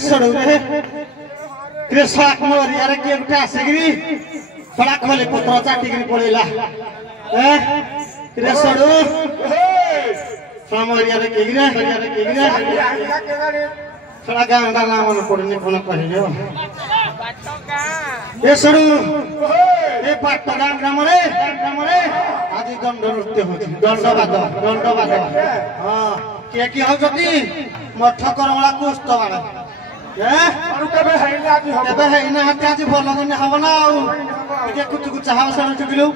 सड़ुरे रे सड़क मोर यार के उठा आसेगिरी सड़क खोले पत्र चाटिगिरी पड़ेला रे सड़ु समोर यार केगिरा सड़क गांव का नाम मन पड़ने कोन कहियो ए सड़ु ए पाटगा ग्राम रे आज दंड नृत्य होछि दंडवाद हां के की हो जति मठ करमला कुस्त माने केबे हैना हाते आज भलो दिन हबना आ के कुछ चाहा सण चुकिलु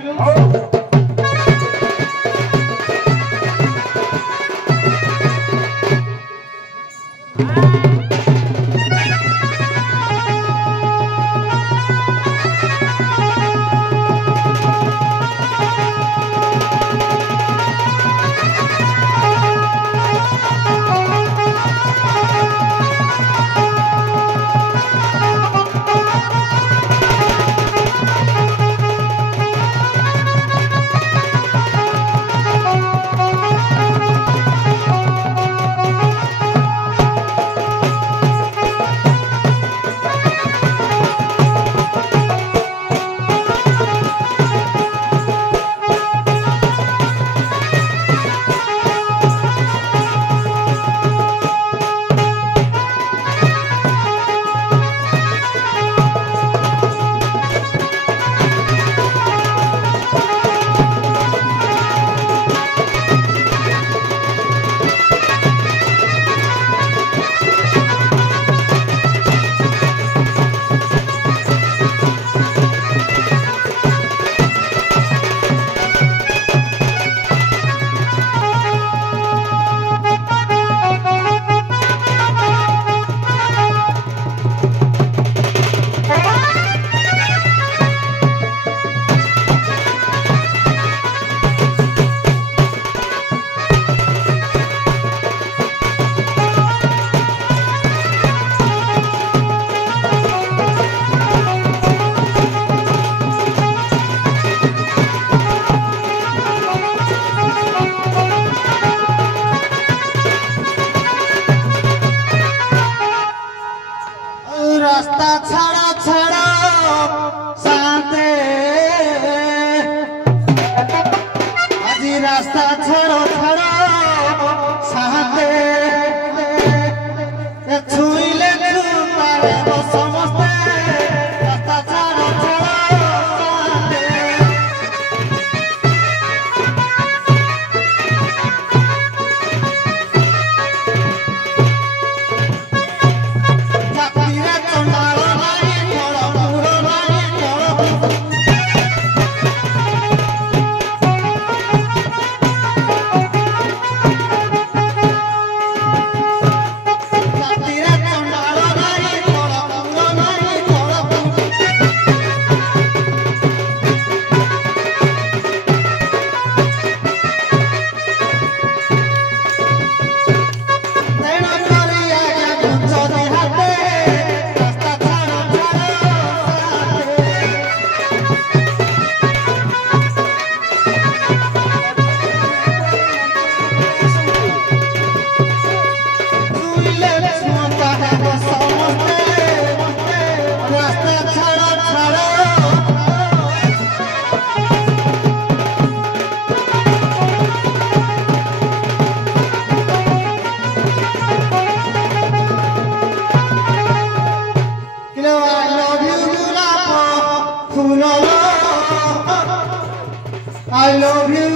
I love you.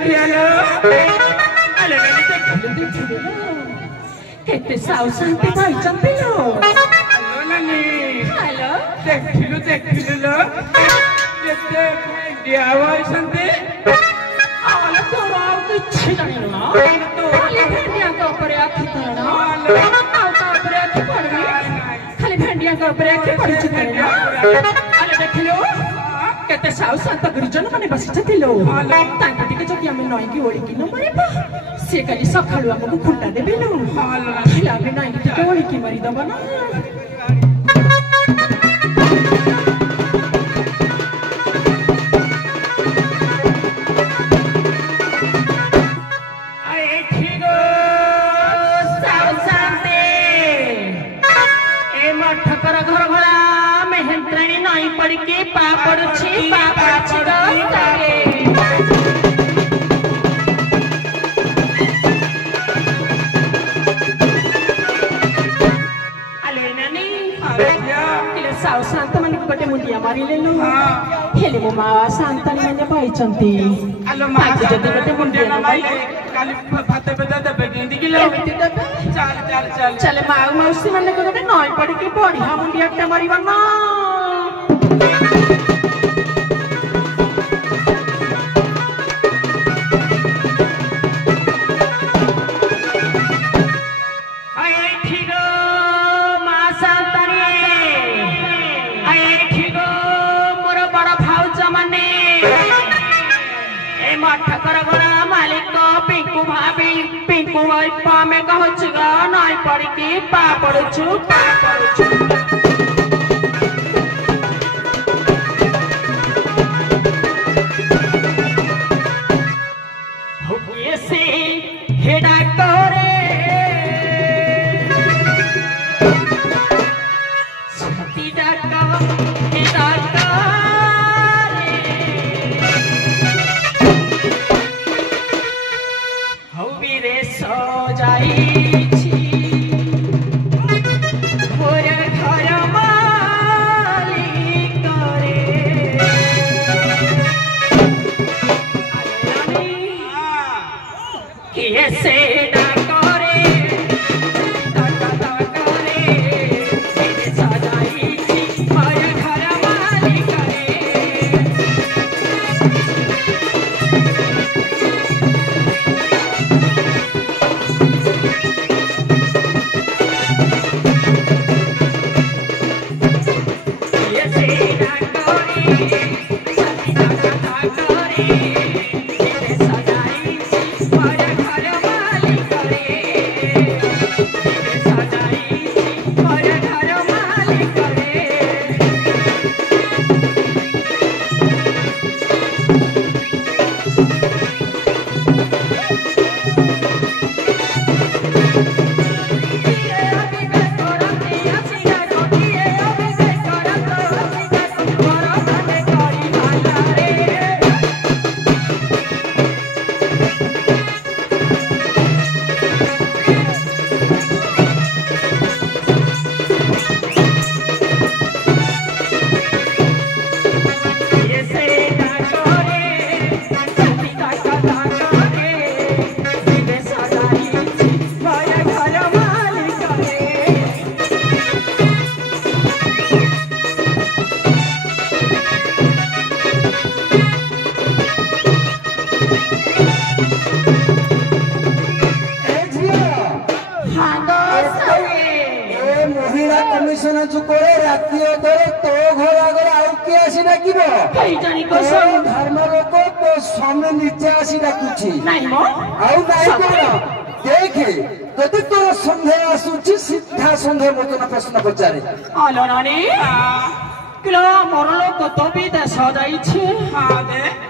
ଦେଖିଆଲୋ ଆଲୋ ନାନୀ ଦେଖିଲୁ କେତେ ସାଉ ଶାନ୍ତି ପାଇଛନ୍ତି ଲୋ ଆଲୋ ନାନୀ ହାଲୋ ଦେଖିଲୁ ଲୋ କେତେ ଭେଣ୍ଡିଆ ହୋଇଛନ୍ତି ଆଲୋ ତୋର ଆଉ କିଛି ଜାଣିନୁ ନା ଖାଲି ଭେଣ୍ଡିଆଙ୍କ ଉପରେ ଆଖି ତୋରଣ ଆଉ ତା ଉପରେ ଆଖି ପଡିବି ଖାଲି ଭେଣ୍ଡିଆଙ୍କ ଉପରେ ଆଖି ପଡିଛି ଆଲୋ ଦେଖିଲୁ କେତେ ସାଉ ଶାନ୍ତ ଗୁରୁଜନ ମାନେ ବସିଛନ୍ତି ଲୋ ତାଙ୍କୁ ଟିକେ ଯଦି ଆମେ ନଈକି ଓଳିକି ନ ମାରିବା ସେ କାଲି ସକାଳୁ ଆମକୁ ଖୁଣ୍ଟା ଦେବେ ଲୋ ହେଲେ ଆମେ ନଈକି ଟିକେ ଓଳିକି ମାରିଦବ ନା ଘର ଘୋड़ा मेहंद्राणी नई पड़ के पा पड़ुछि आलो नानी किले साउ शांत मन गोटे मुंडिया मारी लेलु हेले मो मा शांतानी माने पाइचंती आलो मा जदी गोटे मुंडिया न माइले काली फाते बेदा देबे गिंदी किलो चल चले मा मौसी माने गोटे नई पड़ के बढ़िया मुंडिया टा मारीबा ना मालिक पिंकू भाभी पिंकू में कहूँ नई पड़ के पा पड़ुछु से हेडा करे छाती डाका हेडा धर्म लोक तो स्वामी नीचे आसी डाकुची देखे जदि तोर सन्देह आसुची सीधा सन्देह मोचन प्रश्न पचारे आलो नानी किलो मोर लोक तो विदेश जाइछे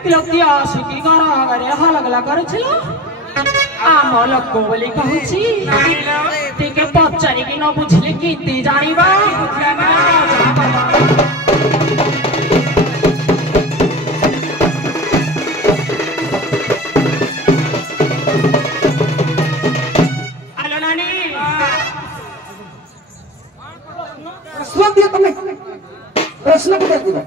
किलो किया आसिकी घर आगरे हलगला करछिलो आम लोक बोली कहूची टिके पचारि कि न बुझले कीति जानिबा प्रश्न पचार दिबा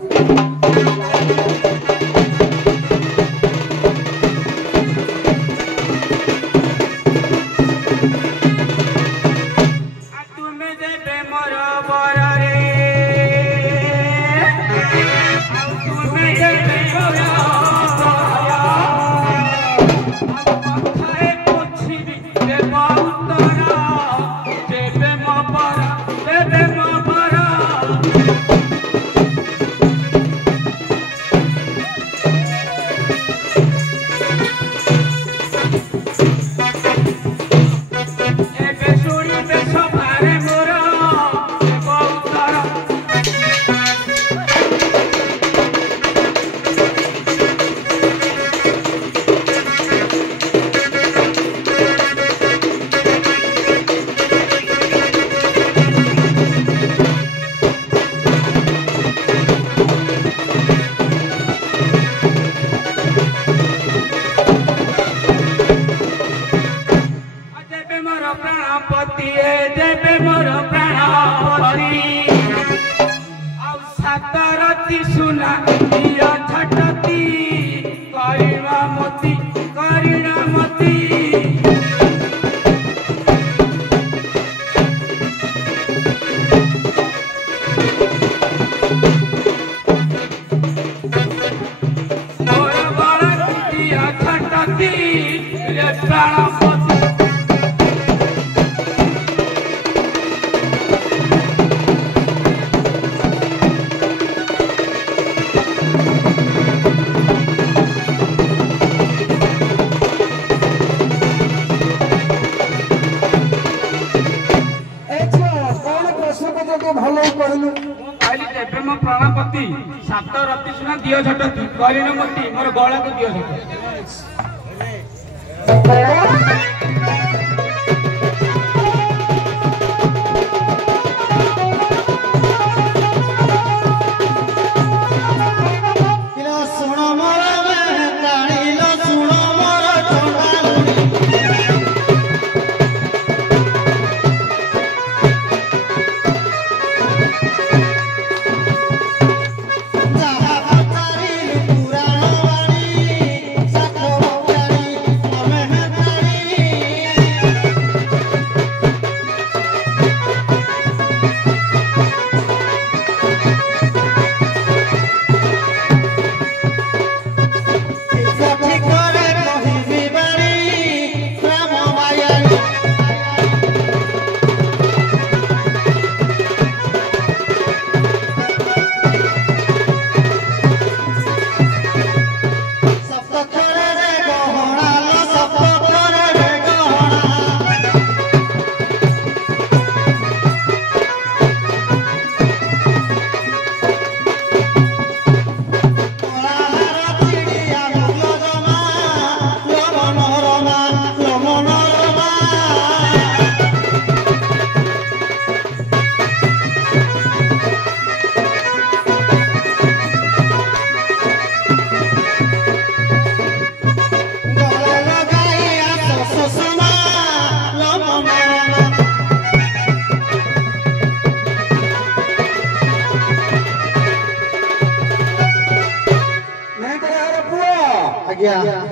दियो झटकी करिन मोती मोर गला को दियो झटकी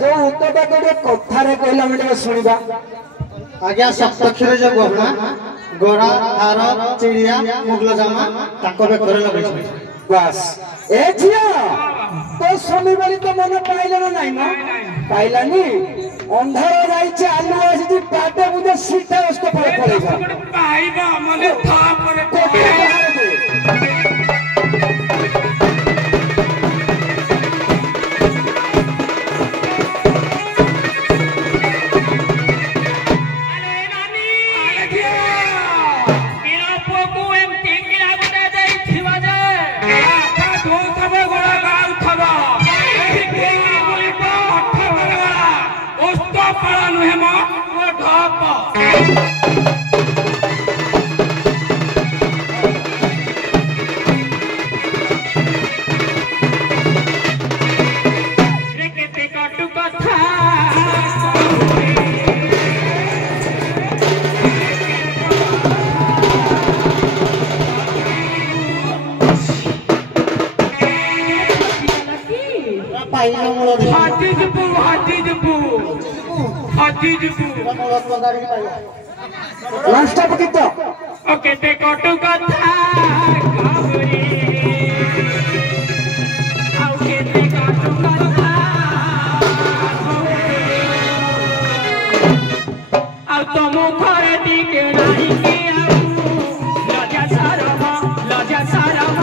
जो उत्तर कथारे कहला मैं शुणा आज्ञा सप्तक्षर जो गहना गोरा हार चिड़िया मुगल जामा ताको बेकर लगे बस ए झिया तो स्वामी बोली तो मन पाइल ना ना पाइलानी अंधार जाइए आलू आसी पाटे मुझे सीधा उसको पड़े पड़ेगा पाइबा मले था पर लास्ट कितो ओके ते कटु कथा कहरे आउ केते कटु कथा आउ तो मुखर टिके नाही के आउ लजा सारा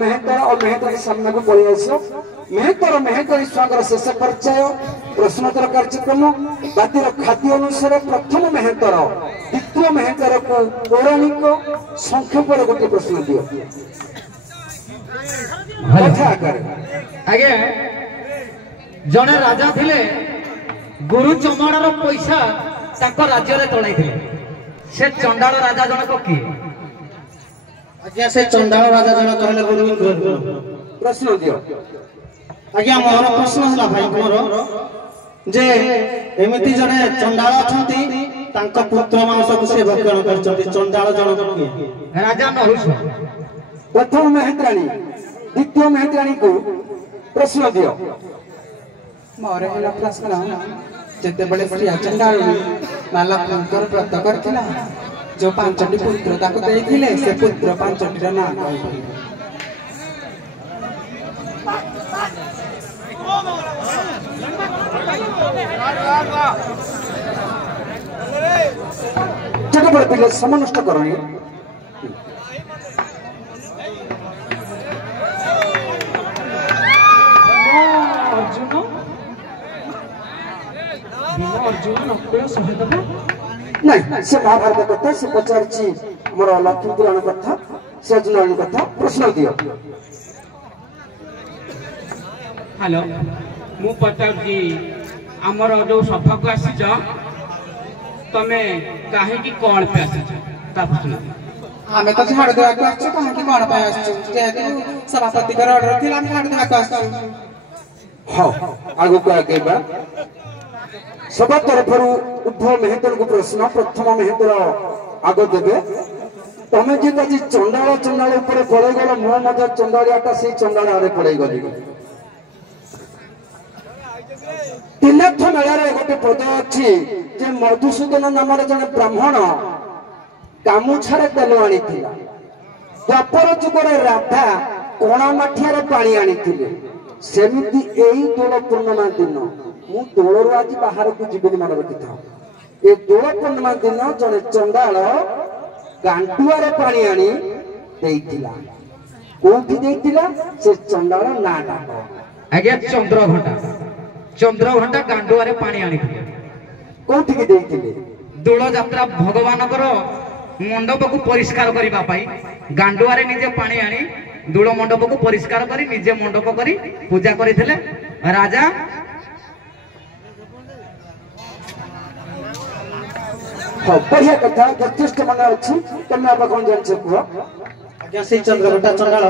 मेहतर और मेहतर सामने को पड़े मेहतर मेहतर छुआ शेष परिचय प्रश्नोत्तर कार्यक्रम बातिर खाद्य अनुसार प्रथम मेहतर द्वितीय मेहतर को पौराणिक संक्षेप गोटे प्रश्न दियो आगे जड़े राजा थिले गुरु चमाड़र पैसा ताको राज्य रे तोड़ाई थिले से चंडाल राजा जनक किए आज्ञा से चंडाल राजा जनक कहले गुरु प्रश्न दियो आज्ञा मोर प्रश्न हला भाई मोर जे एमिति जने चंडाल अछंती तांका पुत्र मानस को से भक्षण करचंती चंडाल जनक किए राजा नहुष प्रथम मेहतरानी द्वितीय मेहतरानी को प्रश्न दियो मोर हला प्रश्न जते बड़े श्री चंडाल माला पुत्र व्रत करथिला जो पांचटी पुत्र ताको देथिले से पुत्र पांचटी रा नाम कहथिले छोटे बड़े पिले समय नष्ट करनी नहीं से महाभारत कथा से पचारची मोर लक्ष्मी पुराण कथा से अर्जुन कथा प्रश्न दियो हेलो मु पचारची हमर जो सभा को आसी छ तमे काहे की कोन पे आसी छ ता प्रश्न हमें तो झाड़ देवा को आछो काहे की कोन पे आछो जेतु सभापति कर ऑर्डर थिला हम झाड़ देवा को आछो हां आगु का कहबा सभा तरफर उभय मेहतर को प्रश्न प्रथम मेहतर आग देवे तमें जे आज चंडाल चंडाल ऊपर पड़े गल मो मध्य चंडालियाटा से चंडाल आड़े पड़े गली तीनाथ मेलार गोटे पद अच्छी जे मधुसूदन नाम जने ब्राह्मण गामुछार तेल आनी द्वापर जुगर राधा कणा माठियार पानी आनी सेमिति एई दोल पूर्णिमा दिन मु दोलर आज बाहर को जीवन मन रखी था ए दोल पूर्णिमा दिन जने चंडाल गांटुआर पानी आनी देइतिला कोठी देइतिला से चंडाल ना डाक आगे चंद्रघंटा गांडुआरे पानी आनी कोठी के देइतिले दोल यात्रा भगवानकर मंडप को परिष्कार करिबा पाई गांडुआरे निजे पानी आनी दोल मंडप को परिष्कार करी निजे मंडप करी पूजा करिथिले राजा हाँ बढ़िया कथा यथेष्ट मन अच्छी तमे आप कौन जान छकुआ आज्ञा से चंद्रघंटा चंडाल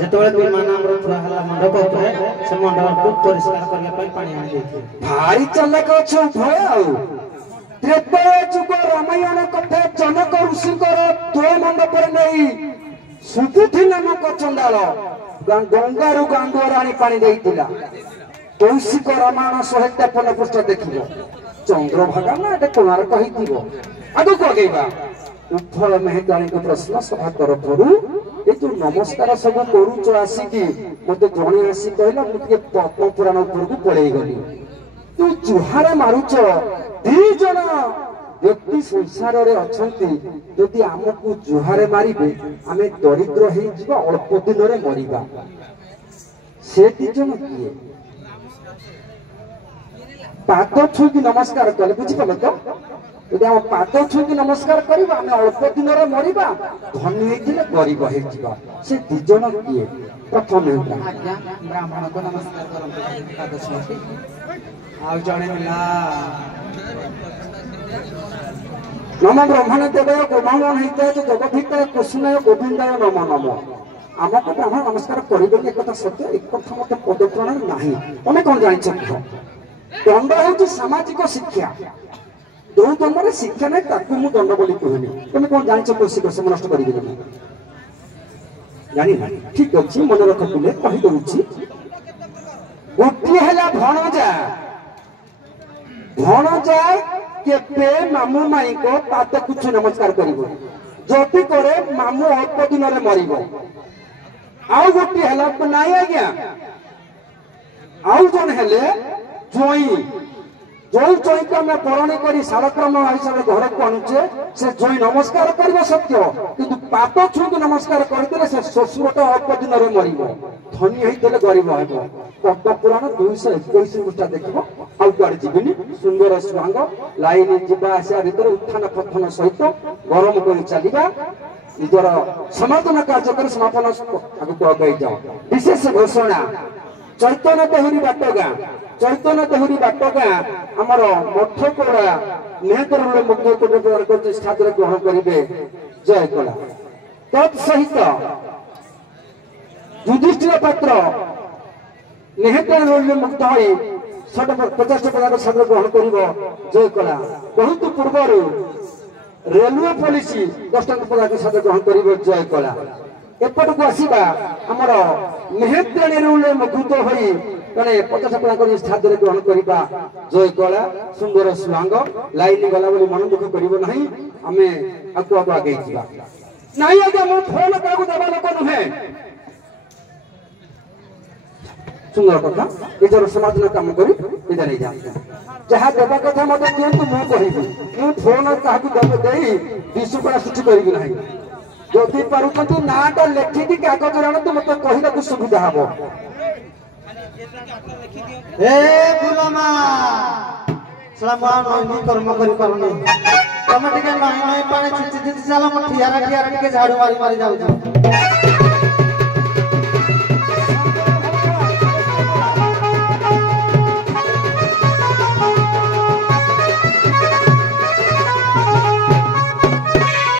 जेतबेले विमान हमर थुआ हला मंडप ऊपर से मंडप को परिष्कार करले पई पानी आनी देथि भारी चालाक अच्छो भय आउ त्रेतय जुग रामायण कथा जनक ऋषिकर दोल मंडप पर नहीं सुबुद्धि नामक चंडाल गंगारू गांडुआर आनी पानी देइतिला कौशिक रामायण 153 पृष्ठ देखिबो चंद्रभागा ना एटा कोनार कहिथिबो आगु कगेबा उभय मेहतानी को प्रश्न सभा तरफरु ए तू नमस्कार सब करूच आसी मते जणी आसी कहला मुके पद्म पुराण ऊपर को पळेई गली तू जुहारा मारुच दी जण व्यक्ति संसार रे अछंती यदि हमकु जुहारे मारिबे आमे दरिद्र हे जिबा अल्प दिन रे मरिबा से ती जण किए पाद छुई नमस्कार कले बुझिपार तो यदि आम पाद छुई नमस्कार करवा आम अल्प दिन में मरवा धनी होते गरीब हो से दिज किए प्रथम आज्ञा ब्राह्मण को नमस्कार करते आ जड़े नम ब्रह्मण देवय गोमावन हिताय जगद्धिताय कृष्णाय गोविंदाय नम नम आमको ब्राह्मण नमस्कार करेंगे एक सत्य एक कथा मत पदप्रणाली ना तुम कौन जान दंड हूँ सामाजिक शिक्षा जो दंड शिक्षा ना मुझे दंड बोली कहनी तुम कौन जान कृषि से नष्ट कर जानी ना ठीक अच्छे मन रख पिले कहीदे गोटे है भणजा भणजा केबे मामू माई को पाद कुछ नमस्कार करिवो जति करे मामू अल्प दिन में मरिबो आउ गोटे हला नाई आज्ञा आउ जन हेले जोई जो जोई को आम बरणी कर शालक्रम हिसाब से घर को आणुचे से जोई नमस्कार करबो सत्य किंतु पाद छुई नमस्कार करते से शशुरटा अल्प दिन में मरिबो धनी होते गरीब हेबो पद्म पुराण 221 पृष्ठा देखो आउ कुआड़े जीविनी सुंदर सुहांग लाइन जीवा आसिया भीतर उत्थान पथन सहित गरम कर चलवा निजर समापन कार्य कर समापन आगे आगे जाओ विशेष घोषणा चैतन्य देहुरी बाटगा चैतन्य देहुरी बाटगा आमर मठकोड़ा नेहतर मुग्ध कर स्थान ग्रहण करेंगे जय कला तत्सहित युधिष्ठिर पात्र निहतर मुक्त हो 50 प्रकार सागर ग्रहण कर जय कला बहुत पूर्व रेलवे पुलिस 10 प्रकार सागर ग्रहण कर जय कला एपट को आसवा आमर निहत्याणी मुक्त हो 50 प्रकार स्थान ग्रहण करवा जय कला सुंदर सुहांग लाइन गला बोली मन दुख कर आम आगे आगे नहीं आज्ञा मो फोन क्या देवा लोक नुहे सुंदर कथा निजर समाज काम कर नहीं जाते जहाँ देवा कथा मत दिंतु मुझे मु फोन क्या विशृंखला सृष्टि करी ना जदि पार्टी नाटा लेखिकी कागज आनतु मत कहला सुविधा हम कर्म कर तुम टे नई नई पानी छिची छिची चल ठियारा ठियारा झाड़ू मारी मारी जाऊ